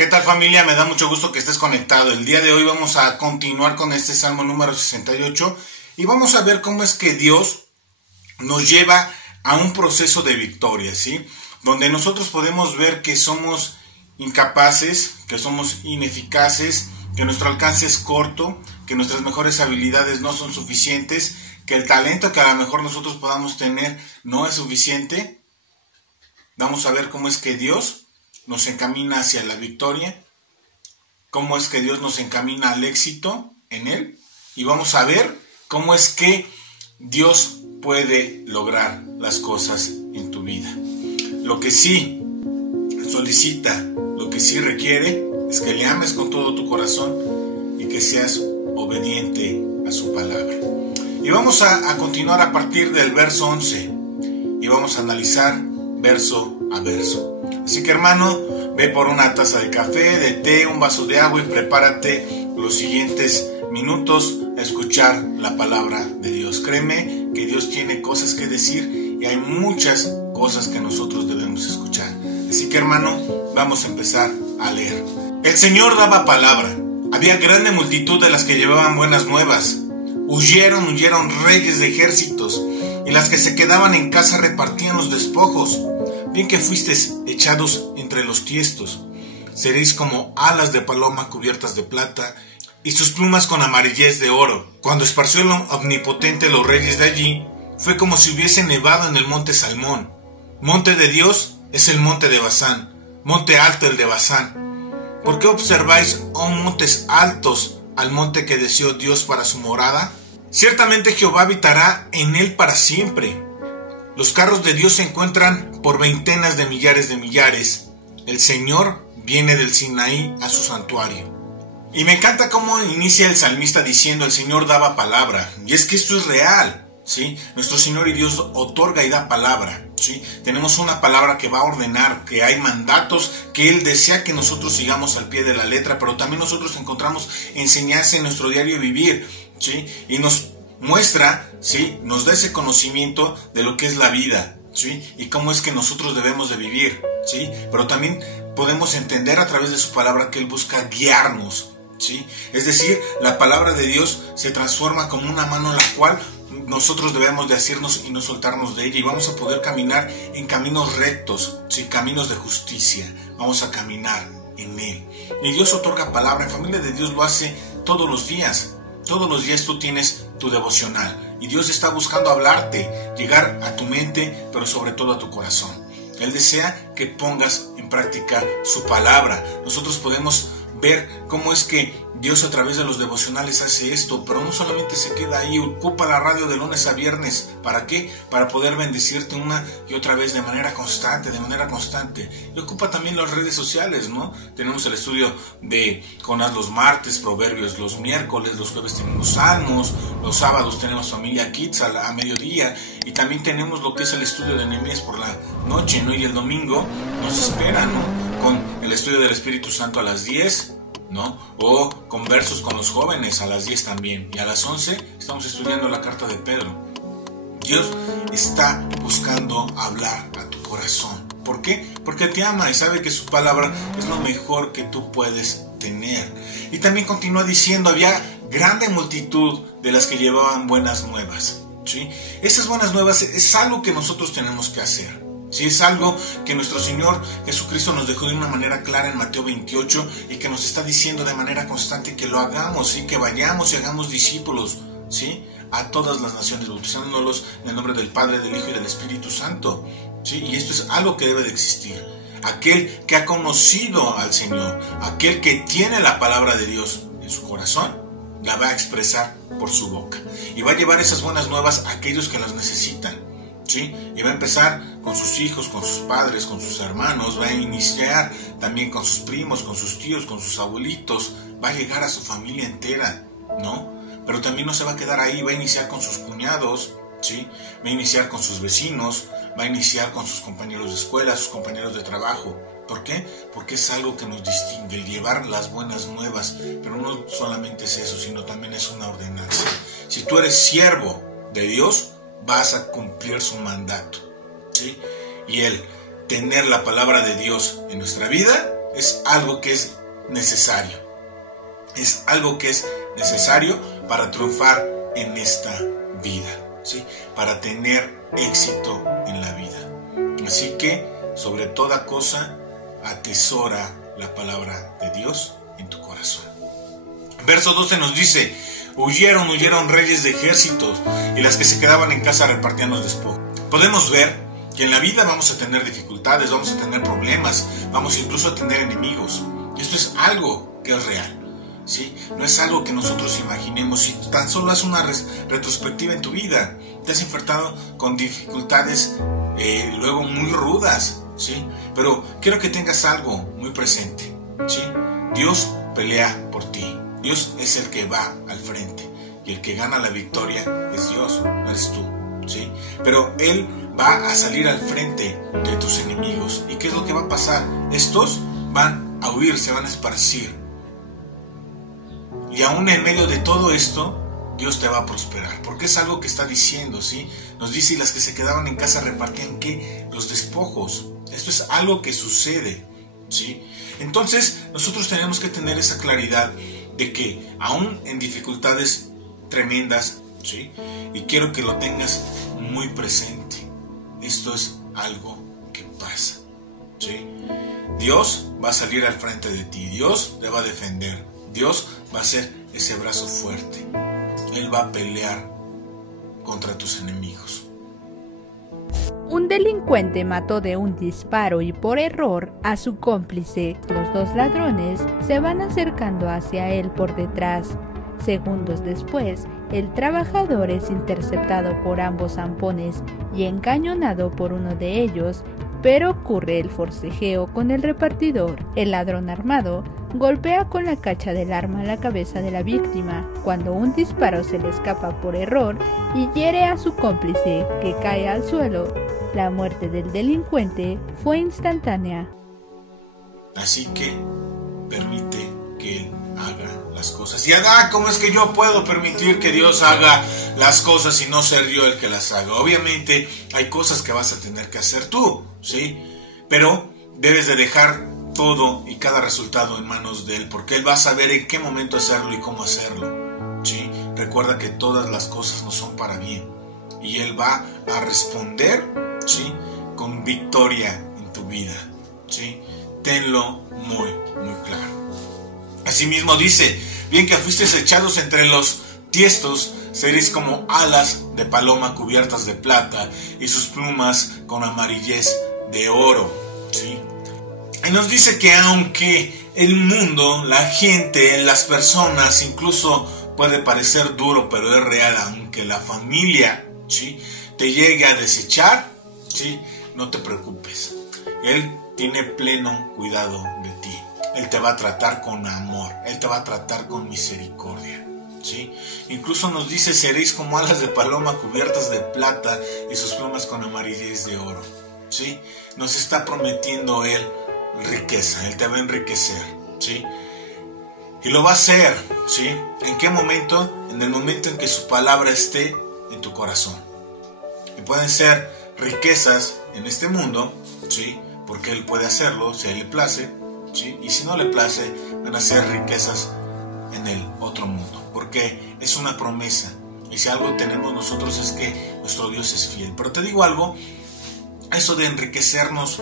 ¿Qué tal, familia? Me da mucho gusto que estés conectado. El día de hoy vamos a continuar con este Salmo número 68 y vamos a ver cómo es que Dios nos lleva a un proceso de victoria, ¿sí? Donde nosotros podemos ver que somos incapaces, que somos ineficaces, que nuestro alcance es corto, que nuestras mejores habilidades no son suficientes, que el talento que a lo mejor nosotros podamos tener no es suficiente. Vamos a ver cómo es que Dios nos encamina hacia la victoria, cómo es que Dios nos encamina al éxito en Él, y vamos a ver cómo es que Dios puede lograr las cosas en tu vida. Lo que sí solicita, lo que sí requiere, es que le ames con todo tu corazón y que seas obediente a su palabra. Y vamos a continuar a partir del verso 11 y vamos a analizar verso a verso. Así que, hermano, ve por una taza de café, de té, un vaso de agua y prepárate los siguientes minutos a escuchar la palabra de Dios. Créeme que Dios tiene cosas que decir y hay muchas cosas que nosotros debemos escuchar. Así que, hermano, vamos a empezar a leer. El Señor daba palabra. Había grande multitud de las que llevaban buenas nuevas. Huyeron reyes de ejércitos, y las que se quedaban en casa repartían los despojos. Bien que fuisteis echados entre los tiestos. Seréis como alas de paloma cubiertas de plata, y sus plumas con amarillez de oro. Cuando esparció el omnipotente los reyes de allí, fue como si hubiese nevado en el monte Salmón. Monte de Dios es el monte de Basán, monte alto el de Basán. ¿Por qué observáis, oh montes altos, al monte que deseó Dios para su morada? Ciertamente Jehová habitará en él para siempre. Los carros de Dios se encuentran por veintenas de millares. El Señor viene del Sinaí a su santuario. Y me encanta cómo inicia el salmista diciendo: el Señor daba palabra. Y es que esto es real, ¿sí? Nuestro Señor y Dios otorga y da palabra, ¿sí? Tenemos una palabra que va a ordenar, que hay mandatos que Él desea que nosotros sigamos al pie de la letra, pero también nosotros encontramos enseñanza en nuestro diario vivir, ¿sí? Y nos muestra, ¿sí? Nos da ese conocimiento de lo que es la vida, ¿sí? Y cómo es que nosotros debemos de vivir, ¿sí? Pero también podemos entender a través de su palabra que Él busca guiarnos, ¿sí? Es decir, la palabra de Dios se transforma como una mano en la cual nosotros debemos de asirnos y no soltarnos de ella, y vamos a poder caminar en caminos rectos, ¿sí? Caminos de justicia. Vamos a caminar en Él. Y Dios otorga palabra. En Familia de Dios lo hace todos los días. Todos los días tú tienes tu devocional y Dios está buscando hablarte, llegar a tu mente, pero sobre todo a tu corazón. Él desea que pongas en práctica su palabra. Nosotros podemos ver cómo es que Dios a través de los devocionales hace esto, pero no solamente se queda ahí, ocupa la radio de lunes a viernes. ¿Para qué? Para poder bendecirte una y otra vez de manera constante. Y ocupa también las redes sociales, ¿no? Tenemos el estudio de Jonás los martes, Proverbios los miércoles, los jueves tenemos Salmos, los sábados tenemos Familia Kids a mediodía, y también tenemos lo que es el estudio de Nehemías por la noche, ¿no? Y el domingo nos espera, ¿no? Con el estudio del Espíritu Santo a las 10, ¿no? O conversos con los jóvenes a las 10 también. Y a las 11 estamos estudiando la carta de Pedro. Dios está buscando hablar a tu corazón. ¿Por qué? Porque te ama y sabe que su palabra es lo mejor que tú puedes tener. Y también continúa diciendo: había grande multitud de las que llevaban buenas nuevas, ¿sí? Esas buenas nuevas es algo que nosotros tenemos que hacer. Sí, es algo que nuestro Señor Jesucristo nos dejó de una manera clara en Mateo 28 y que nos está diciendo de manera constante que lo hagamos, ¿sí? Que vayamos y hagamos discípulos, ¿sí? A todas las naciones, bautizándolos en el nombre del Padre, del Hijo y del Espíritu Santo, ¿sí? Y esto es algo que debe de existir. Aquel que ha conocido al Señor, aquel que tiene la palabra de Dios en su corazón, la va a expresar por su boca y va a llevar esas buenas nuevas a aquellos que las necesitan, ¿sí? Y va a empezar con sus hijos, con sus padres, con sus hermanos, va a iniciar también con sus primos, con sus tíos, con sus abuelitos, va a llegar a su familia entera, ¿no? Pero también no se va a quedar ahí, va a iniciar con sus cuñados, ¿sí? Va a iniciar con sus vecinos, va a iniciar con sus compañeros de escuela, sus compañeros de trabajo. ¿Por qué? Porque es algo que nos distingue, el llevar las buenas nuevas. Pero no solamente es eso, sino también es una ordenanza. Si tú eres siervo de Dios, vas a cumplir su mandato, ¿sí? Y el tener la palabra de Dios en nuestra vida es algo que es necesario. Es algo que es necesario para triunfar en esta vida, ¿sí? Para tener éxito en la vida. Así que, sobre toda cosa, atesora la palabra de Dios en tu corazón. Verso 12 nos dice: huyeron reyes de ejércitos, y las que se quedaban en casa repartían los despojos. Podemos ver que en la vida vamos a tener dificultades, vamos a tener problemas, vamos incluso a tener enemigos. Esto es algo que es real, ¿sí? No es algo que nosotros imaginemos. Si tan solo haz una retrospectiva en tu vida, te has enfrentado con dificultades luego muy rudas, ¿sí? Pero quiero que tengas algo muy presente, ¿sí? Dios pelea por ti. Dios es el que va al frente, y el que gana la victoria es Dios, no eres tú, ¿sí? Pero Él va a salir al frente de tus enemigos. ¿Y qué es lo que va a pasar? Estos van a huir, se van a esparcir. Y aún en medio de todo esto, Dios te va a prosperar, porque es algo que está diciendo, ¿sí? Nos dice: y las que se quedaban en casa repartían, ¿qué? Los despojos. Esto es algo que sucede, ¿sí? Entonces nosotros tenemos que tener esa claridad de que aún en dificultades tremendas, ¿sí? Y quiero que lo tengas muy presente, esto es algo que pasa, ¿sí? Dios va a salir al frente de ti, Dios te va a defender, Dios va a ser ese brazo fuerte, Él va a pelear contra tus enemigos. Un delincuente mató de un disparo y por error a su cómplice. Los dos ladrones se van acercando hacia él por detrás. Segundos después, el trabajador es interceptado por ambos zampones y encañonado por uno de ellos, pero ocurre el forcejeo con el repartidor. El ladrón armado golpea con la cacha del arma la cabeza de la víctima, cuando un disparo se le escapa por error y hiere a su cómplice, que cae al suelo. La muerte del delincuente fue instantánea. Así que permite que Él haga las cosas. Y ¿cómo es que yo puedo permitir que Dios haga las cosas y no ser yo el que las haga? Obviamente hay cosas que vas a tener que hacer tú, ¿sí? Pero debes de dejar todo y cada resultado en manos de Él, porque Él va a saber en qué momento hacerlo y cómo hacerlo, ¿sí? Recuerda que todas las cosas no son para bien, y Él va a responder, ¿sí? Con victoria en tu vida, ¿sí? Tenlo muy, muy claro. Asimismo dice: bien que fuisteis echados entre los tiestos, seréis como alas de paloma cubiertas de plata, y sus plumas con amarillez de oro, ¿sí? Y nos dice que aunque el mundo, la gente, las personas, incluso puede parecer duro, pero es real, aunque la familia, ¿sí?, te llegue a desechar, ¿sí?, no te preocupes. Él tiene pleno cuidado de ti. Él te va a tratar con amor, Él te va a tratar con misericordia, ¿sí? Incluso nos dice: seréis como alas de paloma cubiertas de plata, y sus plumas con amarillez de oro, ¿sí? Nos está prometiendo Él riqueza, Él te va a enriquecer, ¿sí? Y lo va a hacer, ¿sí? ¿En qué momento? En el momento en que su palabra esté en tu corazón. Y pueden ser riquezas en este mundo, ¿sí?, porque Él puede hacerlo si a Él le place, ¿sí? Y si no le place, van a ser riquezas en el otro mundo, porque es una promesa. Y si algo tenemos nosotros es que nuestro Dios es fiel. Pero te digo algo: eso de enriquecernos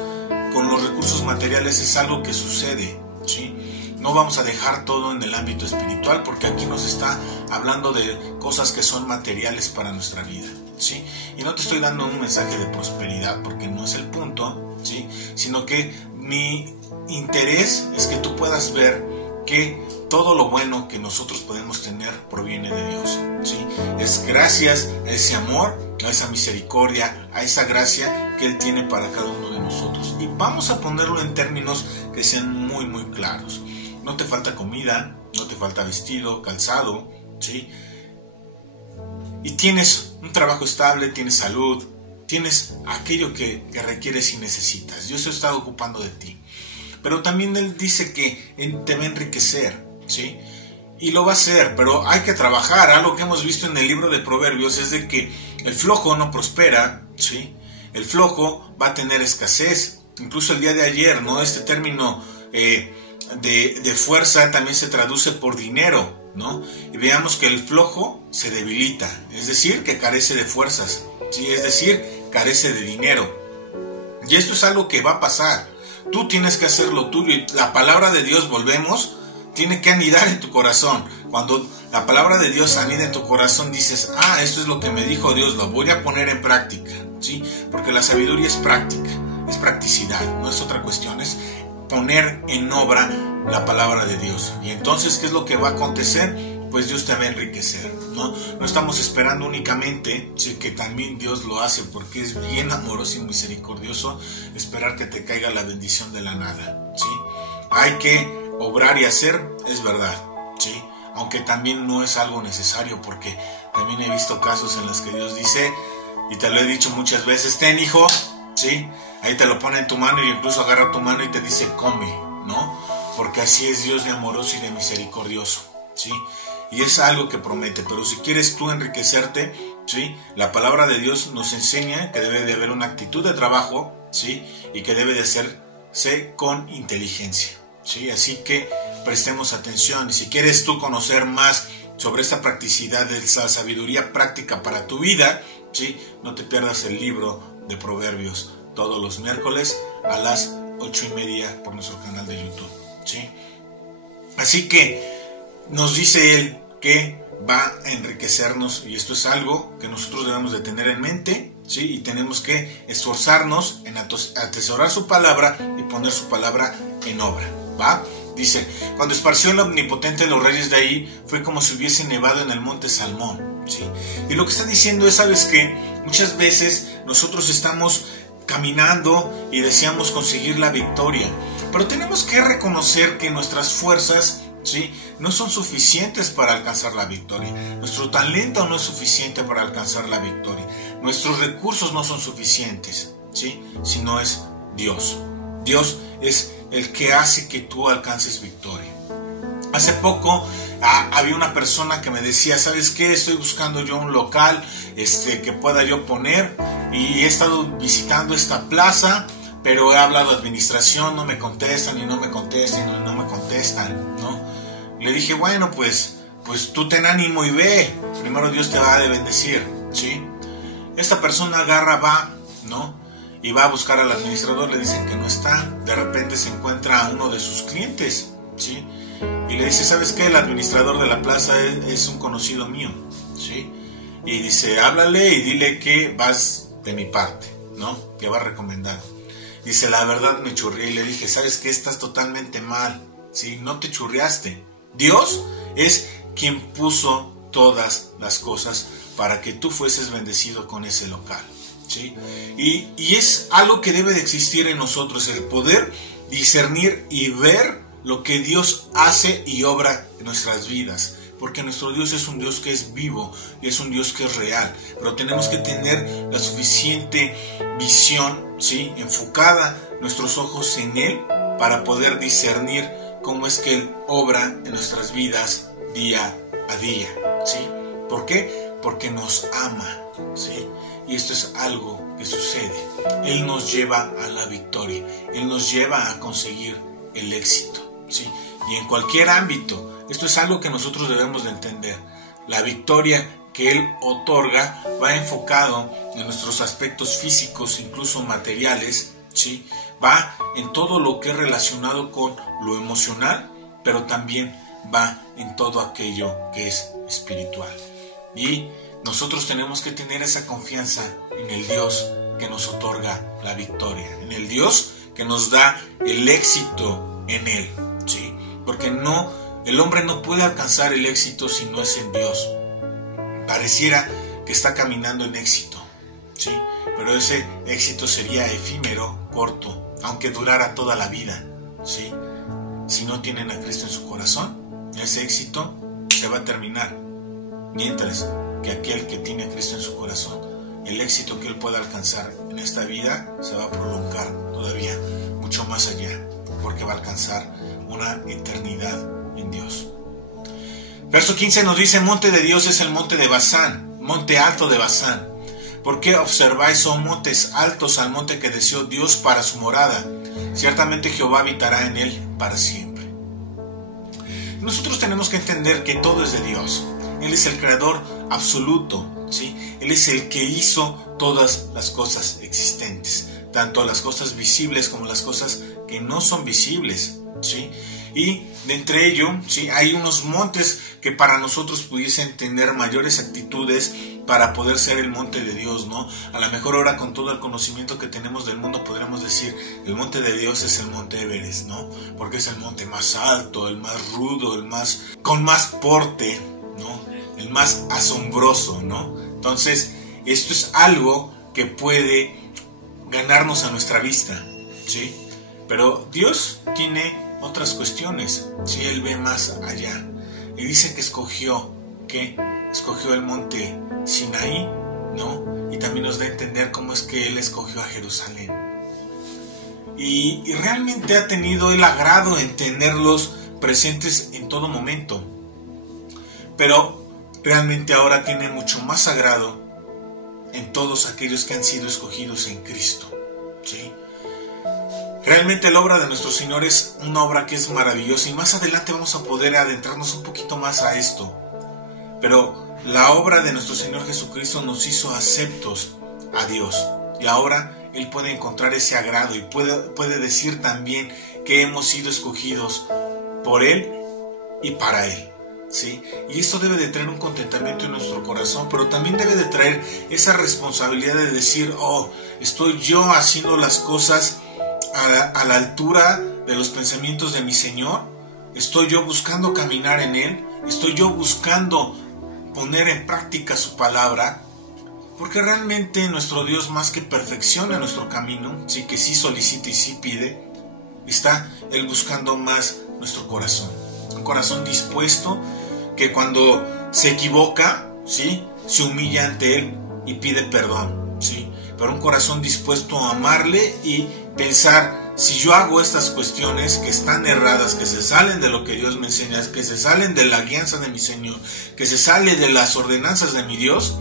con los recursos materiales es algo que sucede, ¿sí? No vamos a dejar todo en el ámbito espiritual, porque aquí nos está hablando de cosas que son materiales para nuestra vida, ¿sí? Y no te estoy dando un mensaje de prosperidad, porque no es el punto, ¿sí? Sino que mi interés es que tú puedas ver que todo lo bueno que nosotros podemos tener proviene de Dios, ¿sí? Es gracias a ese amor, a esa misericordia, a esa gracia que Él tiene para cada uno de nosotros. Y vamos a ponerlo en términos que sean muy, muy claros. No te falta comida, no te falta vestido, calzado, ¿sí? Y tienes un trabajo estable, tienes salud, tienes aquello que requieres y necesitas. Dios se está ocupando de ti. Pero también Él dice que Él te va a enriquecer, ¿sí? Y lo va a hacer, pero hay que trabajar. Algo que hemos visto en el libro de Proverbios es de que el flojo no prospera, ¿sí? El flojo va a tener escasez. Incluso el día de ayer, ¿no? Este término de fuerza también se traduce por dinero, ¿no? Y veamos que el flojo se debilita, es decir, que carece de fuerzas, ¿sí? Es decir, carece de dinero. Y esto es algo que va a pasar. Tú tienes que hacer lo tuyo y la palabra de Dios, volvemos, tiene que anidar en tu corazón. Cuando la palabra de Dios anida en tu corazón, dices, esto es lo que me dijo Dios, lo voy a poner en práctica, ¿sí? Porque la sabiduría es práctica, es practicidad, no es otra cuestión, es poner en obra la palabra de Dios. Y entonces, ¿qué es lo que va a acontecer? Pues Dios te va a enriquecer, ¿no? No estamos esperando únicamente, sí, que también Dios lo hace, porque es bien amoroso y misericordioso esperar que te caiga la bendición de la nada, ¿sí? Hay que obrar y hacer, es verdad, ¿sí? Aunque también no es algo necesario, porque también he visto casos en los que Dios dice, y te lo he dicho muchas veces, ten hijo, ¿sí? Ahí te lo pone en tu mano y incluso agarra tu mano y te dice, come, ¿no? Porque así es Dios de amoroso y de misericordioso, ¿sí? Y es algo que promete, pero si quieres tú enriquecerte, ¿sí? La palabra de Dios nos enseña que debe de haber una actitud de trabajo, ¿sí? Y que debe de hacerse con inteligencia, ¿sí? Así que prestemos atención. Y si quieres tú conocer más sobre esta practicidad de esa sabiduría práctica para tu vida, ¿sí? No te pierdas el libro de Proverbios todos los miércoles a las 8:30 por nuestro canal de YouTube, ¿sí? Así que nos dice él que va a enriquecernos, y esto es algo que nosotros debemos de tener en mente, ¿sí? Y tenemos que esforzarnos en atesorar su palabra y poner su palabra en obra, ¿va? Dice, cuando esparció el omnipotente los reyes de ahí, fue como si hubiese nevado en el monte Salmón, ¿sí? Y lo que está diciendo es, ¿sabes qué? Muchas veces nosotros estamos caminando y deseamos conseguir la victoria, pero tenemos que reconocer que nuestras fuerzas, ¿sí?, no son suficientes para alcanzar la victoria. Nuestro talento no es suficiente para alcanzar la victoria. Nuestros recursos no son suficientes, ¿sí?, sino es Dios. Dios es el que hace que tú alcances victoria. Hace poco había una persona que me decía, ¿sabes qué? Estoy buscando yo un local que pueda yo poner, y he estado visitando esta plaza, pero he hablado de administración, no me contestan y no me contestan y no me contestan, ¿no? Le dije, bueno, pues tú ten ánimo y ve, primero Dios te va a bendecir, ¿sí? Esta persona va, ¿no? Y va a buscar al administrador, le dicen que no está, de repente se encuentra a uno de sus clientes, ¿sí? Y le dice, ¿sabes qué? El administrador de la plaza es un conocido mío, ¿sí? Y dice, háblale y dile que vas de mi parte, ¿no? Que va recomendado. Dice, la verdad me churrié, y le dije, ¿sabes qué? Estás totalmente mal, ¿sí? No te churriaste. Dios es quien puso todas las cosas para que tú fueses bendecido con ese local, ¿sí? Y es algo que debe de existir en nosotros, el poder discernir y ver lo que Dios hace y obra en nuestras vidas, porque nuestro Dios es un Dios que es vivo y es un Dios que es real, pero tenemos que tener la suficiente visión, ¿sí?, enfocada nuestros ojos en Él para poder discernir cómo es que Él obra en nuestras vidas día a día, ¿sí? ¿Por qué? Porque nos ama, ¿sí? Y esto es algo que sucede. Él nos lleva a la victoria, Él nos lleva a conseguir el éxito, ¿sí? Y en cualquier ámbito, esto es algo que nosotros debemos de entender. La victoria que Él otorga va enfocado en nuestros aspectos físicos, incluso materiales, ¿sí? Va en todo lo que es relacionado con lo emocional, pero también va en todo aquello que es espiritual. Y nosotros tenemos que tener esa confianza en el Dios que nos otorga la victoria, en el Dios que nos da el éxito en Él, ¿sí? Porque el hombre no puede alcanzar el éxito si no es en Dios. Pareciera que está caminando en éxito, ¿sí? Pero ese éxito sería efímero, corto, aunque durara toda la vida, ¿sí? Si no tienen a Cristo en su corazón, ese éxito se va a terminar. Mientras que aquel que tiene a Cristo en su corazón, el éxito que él pueda alcanzar en esta vida se va a prolongar todavía mucho más allá, porque va a alcanzar una eternidad en Dios. Verso 15 nos dice, monte de Dios es el monte de Basán, monte alto de Basán. ¿Por qué observáis, oh montes altos, al monte que deseó Dios para su morada? ciertamente Jehová habitará en él para siempre. Nosotros tenemos que entender que todo es de Dios. Él es el creador absoluto, ¿sí? Él es el que hizo todas las cosas existentes, tanto las cosas visibles como las cosas que no son visibles, ¿sí? Y de entre ello, ¿sí?, hay unos montes que para nosotros pudiesen tener mayores actitudes para poder ser el monte de Dios, ¿no? A lo mejor ahora con todo el conocimiento que tenemos del mundo podríamos decir el monte de Dios es el monte Everest, ¿no? Porque es el monte más alto, el más rudo, el más con más porte, ¿no? El más asombroso, ¿no? Entonces, esto es algo que puede ganarnos a nuestra vista, ¿sí? Pero Dios tiene otras cuestiones, ¿sí? Él ve más allá. Y dice que escogió el monte Sinaí, ¿no? Y también nos da a entender cómo es que Él escogió a Jerusalén. Y realmente ha tenido el agrado en tenerlos presentes en todo momento. Pero realmente ahora tiene mucho más agrado en todos aquellos que han sido escogidos en Cristo, ¿sí? Realmente la obra de nuestro Señor es una obra que es maravillosa y más adelante vamos a poder adentrarnos un poquito más a esto. Pero la obra de nuestro Señor Jesucristo nos hizo aceptos a Dios y ahora Él puede encontrar ese agrado y puede decir también que hemos sido escogidos por Él y para Él, ¿sí? Y esto debe de traer un contentamiento en nuestro corazón, pero también debe de traer esa responsabilidad de decir, oh, estoy yo haciendo las cosas a la altura de los pensamientos de mi Señor. Estoy yo buscando caminar en Él. Estoy yo buscando poner en práctica su palabra. Porque realmente nuestro Dios, más que perfecciona nuestro camino, sí, que sí solicita y sí pide, está Él buscando más nuestro corazón. Un corazón dispuesto que cuando se equivoca, ¿sí?, se humilla ante Él y pide perdón, ¿sí? Pero un corazón dispuesto a amarle y pensar, si yo hago estas cuestiones que están erradas, que se salen de lo que Dios me enseña, que se salen de la guianza de mi Señor, que se sale de las ordenanzas de mi Dios,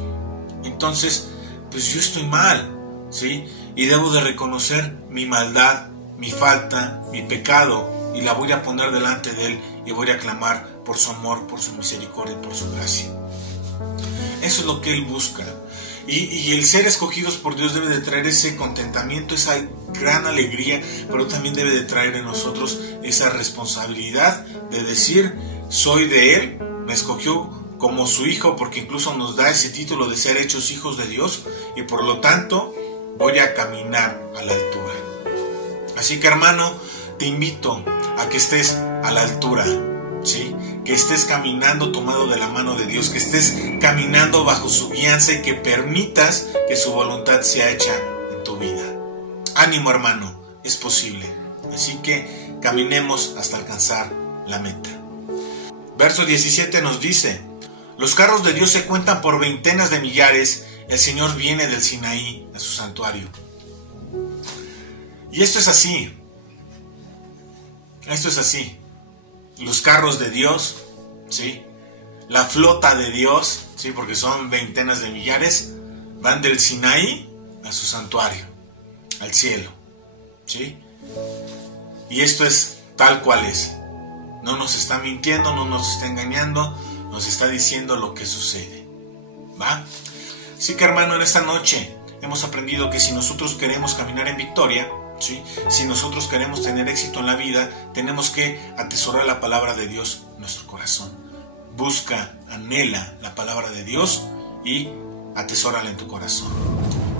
entonces pues yo estoy mal, ¿sí? Y debo de reconocer mi maldad, mi falta, mi pecado, y la voy a poner delante de Él y voy a clamar por su amor, por su misericordia, por su gracia. Eso es lo que Él busca. Y el ser escogidos por Dios debe de traer ese contentamiento, esa gran alegría, pero también debe de traer en nosotros esa responsabilidad de decir, soy de Él, me escogió como su hijo, porque incluso nos da ese título de ser hechos hijos de Dios, y por lo tanto voy a caminar a la altura. Así que, hermano, te invito a que estés a la altura, ¿sí? Que estés caminando tomado de la mano de Dios, que estés caminando bajo su guianza y que permitas que su voluntad sea hecha en tu vida. Ánimo, hermano, es posible. Así que caminemos hasta alcanzar la meta. Verso 17 nos dice, los carros de Dios se cuentan por veintenas de millares, el Señor viene del Sinaí a su santuario. Y esto es así. Esto es así. Los carros de Dios, ¿sí?, la flota de Dios, ¿sí?, porque son veintenas de millares, van del Sinaí a su santuario, al cielo, ¿sí? Y esto es tal cual es. No nos está mintiendo, no nos está engañando, nos está diciendo lo que sucede, ¿va? Así que, hermano, en esta noche hemos aprendido que si nosotros queremos caminar en victoria, ¿sí?, si nosotros queremos tener éxito en la vida, tenemos que atesorar la palabra de Dios en nuestro corazón. Busca, anhela la palabra de Dios y atesórala en tu corazón.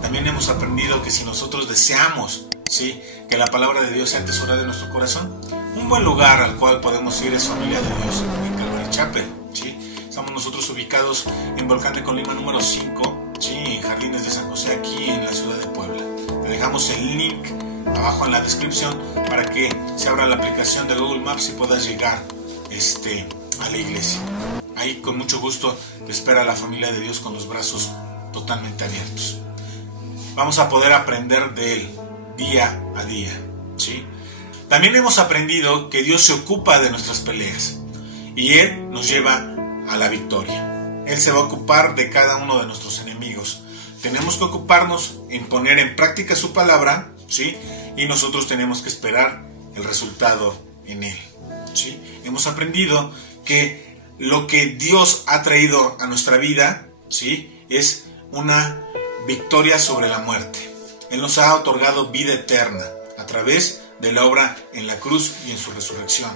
También hemos aprendido que si nosotros deseamos, ¿sí?, que la palabra de Dios sea atesorada en nuestro corazón, un buen lugar al cual podemos ir es Familia de Dios en Calvary Chapel, ¿sí? Estamos nosotros ubicados en Volcán de Colima número 5, ¿sí?, en Jardines de San José, aquí en la ciudad de Puebla. Te dejamos el link abajo en la descripción para que se abra la aplicación de Google Maps y puedas llegar a la iglesia. Ahí con mucho gusto te espera la familia de Dios con los brazos totalmente abiertos. Vamos a poder aprender de Él día a día, ¿sí? También hemos aprendido que Dios se ocupa de nuestras peleas y Él nos lleva a la victoria. Él se va a ocupar de cada uno de nuestros enemigos. Tenemos que ocuparnos en poner en práctica su palabra, ¿sí?, y nosotros tenemos que esperar el resultado en Él, ¿sí? Hemos aprendido que lo que Dios ha traído a nuestra vida, ¿sí?, es una victoria sobre la muerte. Él nos ha otorgado vida eterna a través de la obra en la cruz y en su resurrección.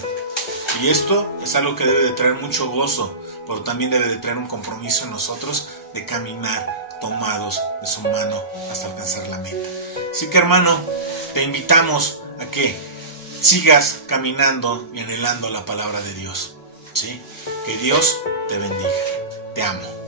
Y esto es algo que debe de traer mucho gozo, pero también debe de traer un compromiso en nosotros de caminar tomados de su mano hasta alcanzar la meta. Así que, hermano, te invitamos a que sigas caminando y anhelando la palabra de Dios, ¿sí? Que Dios te bendiga. Te amo.